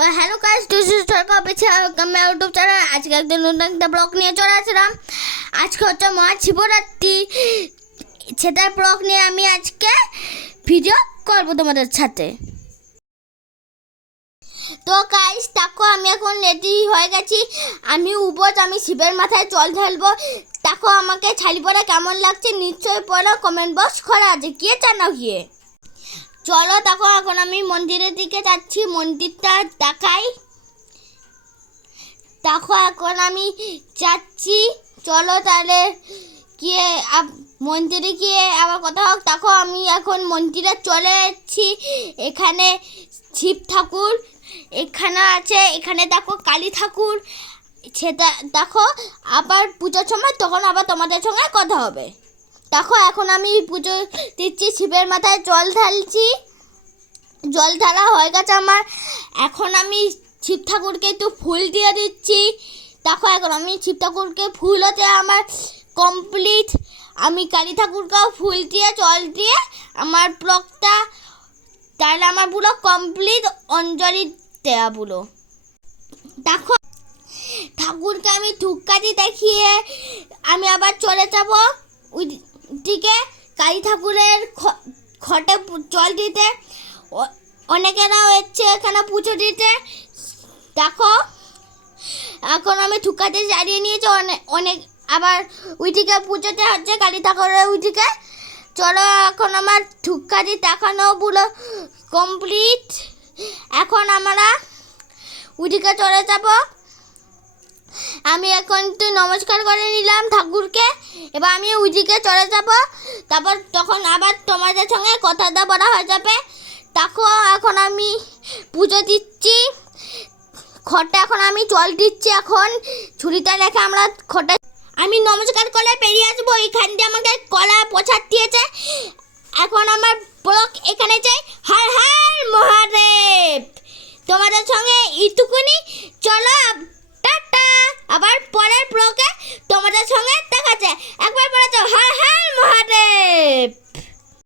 তো hello guys, this is সরকার পেছে আমার ইউটিউব চ্যানেল। আজকে একদিন নতুন একটা ব্লগ নিয়ে চলে আসলাম। আজকে হচ্ছে মহাশিবরাত্রি, সেটার ব্লগ নিয়ে আমি আজকে ভিডিও করবো তোমাদের সাথে। তো গাইস দেখো, আমি এখন রেডি হয়ে গেছি। আমি উপোস, আমি শিবের মাথায় জল ঢালবো। দেখো আমাকে শাড়ি পরে কেমন লাগছে নিশ্চয়ই পরে কমেন্ট বক্স করা আছে, গিয়ে জানা গিয়ে। চলো দেখো, এখন আমি মন্দিরের দিকে যাচ্ছি, মন্দিরটা দেখাই। দেখো এখন আমি যাচ্ছি, চলো তাহলে গিয়ে মন্দিরে গিয়ে আবার কথা হোক। দেখো আমি এখন মন্দিরে চলে এসেছি। এখানে শিব ঠাকুর এখানে আছে, এখানে দেখো কালী ঠাকুর, সেটা দেখো। আবার পুজোর সময় তখন আবার তোমাদের সঙ্গে কথা হবে। দেখো এখন আমি পুজো দিচ্ছি, শিবের মাথায় জল ঢালছি। জল ঢালা হয়ে গেছে আমার। এখন আমি শিব ঠাকুরকে একটু ফুল দিয়ে দিচ্ছি। দেখো এখন আমি শিব ঠাকুরকে ফুল হচ্ছে আমার কমপ্লিট। আমি কালী ঠাকুরকেও ফুল দিয়ে জল দিয়ে আমার ব্লগটা, তাহলে আমার পুরো কমপ্লিট অঞ্জলি দেওয়া পুরো। দেখো ঠাকুরকে আমি ধূপকাঠি দেখিয়ে আমি আবার চলে যাব ওই দিকে কালী ঠাকুরের ঘটে জল দিতে। অনেকেরাও এসছে এখানে পুজো দিতে। দেখো এখন আমি ধূপকাঠি জ্বালিয়ে নিয়েছি, অনেক আবার ওইদিকে পুজোতে হচ্ছে কালী ঠাকুরের ওইদিকে। চলো এখন আমার ধূপকাঠি দেখানো পুরো কমপ্লিট। এখন আমরা ওইদিকে চলে যাব। আমি এখন তো নমস্কার করে নিলাম ঠাকুরকে, এবার আমি ওইদিকে চলে যাব। তারপর তখন আবার তোমাদের সঙ্গে কথাটা বলা হয়ে যাবে। দেখো এখন আমি পুজো দিচ্ছি ঘরটা, এখন আমি জল দিচ্ছি। এখন ছুরিটা রেখে আমরা ঘরটা আমি নমস্কার করে বেরিয়ে আসবো। এইখান দিয়ে আমাকে কলা প্রসাদ দিয়েছে। এখন আমার ব্লগ এখানে চাই। হর হর মহাদেব। তোমাদের সঙ্গে এইটুকুনি, চলো টাটা। আবার পরের ব্লগে তোমাদের সঙ্গে দেখা যায়। একবার বলে তো হর হর মহাদেব।